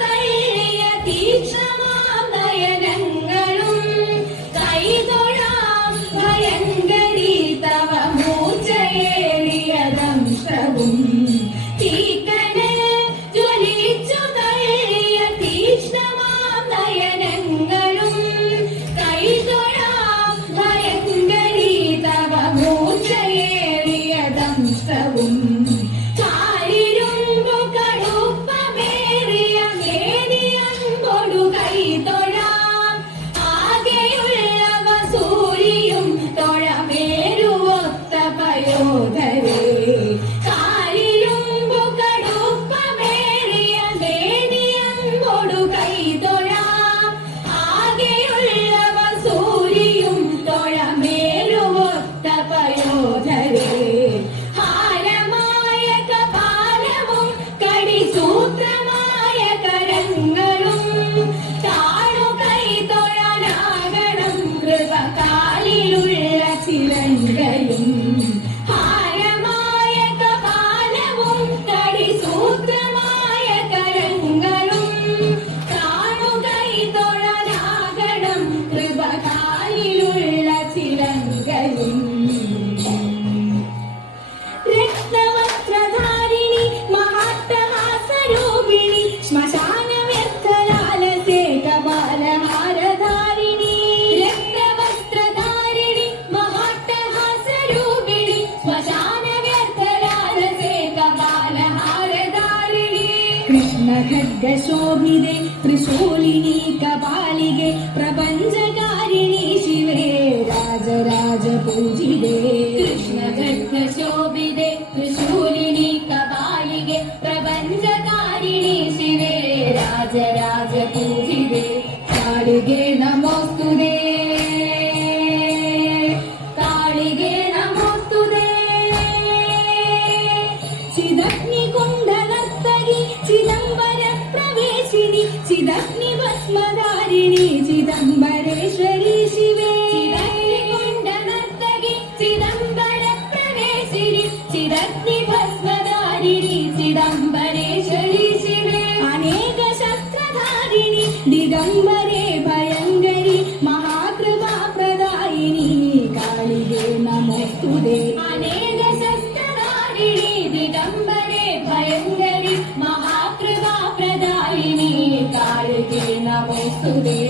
തള്ളിയ തീക്ഷമാനയനങ്ങളും കൈതൊഴാം ഭയങ്കരീ തവ മൂർച്ചയേറിയ ദംശവും തീക്കനൽ ജ്വലിച്ചു തള്ളിയ തീക്ഷ്ണമാനയനങ്ങളും കൈതൊഴാം ഭയങ്കരീ തവ മൂർച്ചയേറിയ ദംശവും കാലിലുള്ള ചിലങ്കയും ഹാരമായ കപാലവും കടിസൂത്രമായ കരങ്ങളും കാണുകൈ തൊഴനാകണം കൃപകാലിലുള്ള ചിലങ്കയും രക്തവസ്ത്രധാരിണി മഹാട്ടഹാസരൂപിണി ശ്മശാന വ്യർത്ഥലാലസേ കപാലഹാരധാരിണി ഖഡ്ഗശോഭിതേ ത്രിശൂലിനി കപാലികെ പ്രപഞ്ചകാരിണി ശിവേ രാജരാജ പൂജിതേ കൃഷ്ണ ഖഡ്ഗശോഭിതേ ത്രിശൂലിനി കപാലികെ പ്രപഞ്ചകാരിണി ശിവേ രാജരാജ പൂജിതേ കാളികേ നമോസ്തുതേ കാളികേ നമോസ്തുതേ ചിദഗ്നികുണ്ഡനർത്തകി ചിദംബര പ്രവേശിനി ചിദഗ്നി ഭസ്മധാരിണി ചിദംബരേശ്വരി ശിവേ ചിദഗ്നികുണ്ഡനർത്തകി ചിദംബര പ്രവേശിനി ചിദഗ്നി ഭസ്മധാരിണി ചിദംബരേശ്വരി ശിവേ അനേക ശസ്ത്രധാരിണി ദിഗംബരേ ഭയങ്കരി മഹാകൃപാ പ്രദായിനി കാളികേ നമോസ്തുതേ അനേക ശസ്ത്രധാരിണി ദിഗംബരേ ഭയങ്കരി മഹാകൃപാ പ്രദായിനി കാളികേ നമോസ്തുതേ